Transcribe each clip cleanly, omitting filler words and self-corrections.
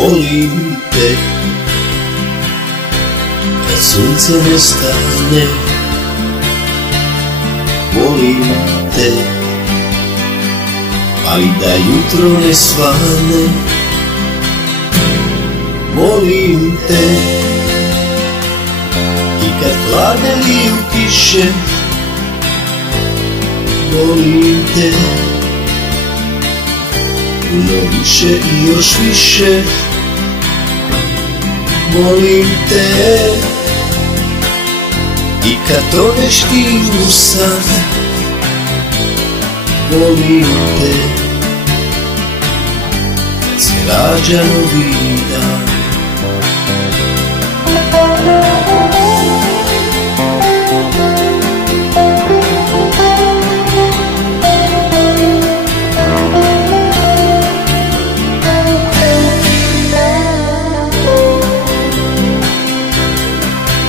volim te. Kad sunce ne stane, volim te. A i da jutro ne svane, volim te. I kad hladne liju kiše, volim te. Puno više i još više, volim te. I kad toneš ti u san, volim te. Kad se rađa novi dan,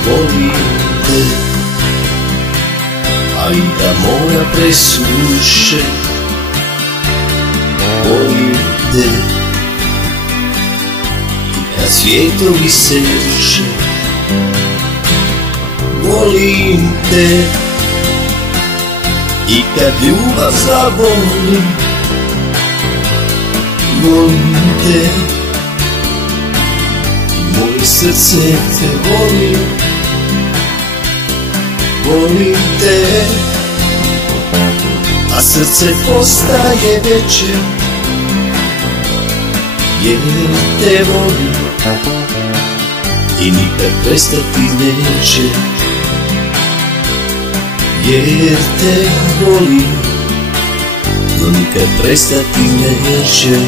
volim te. A i da mora presuše, volim te. I kad svijetovi se ruše, volim te. I kad ljubav zaboli, volim te. I moje srce te voli, volim te. A srce postaje veće, jer te volim i nikad prestati neće. Jer te volim, no nikad prestati neće.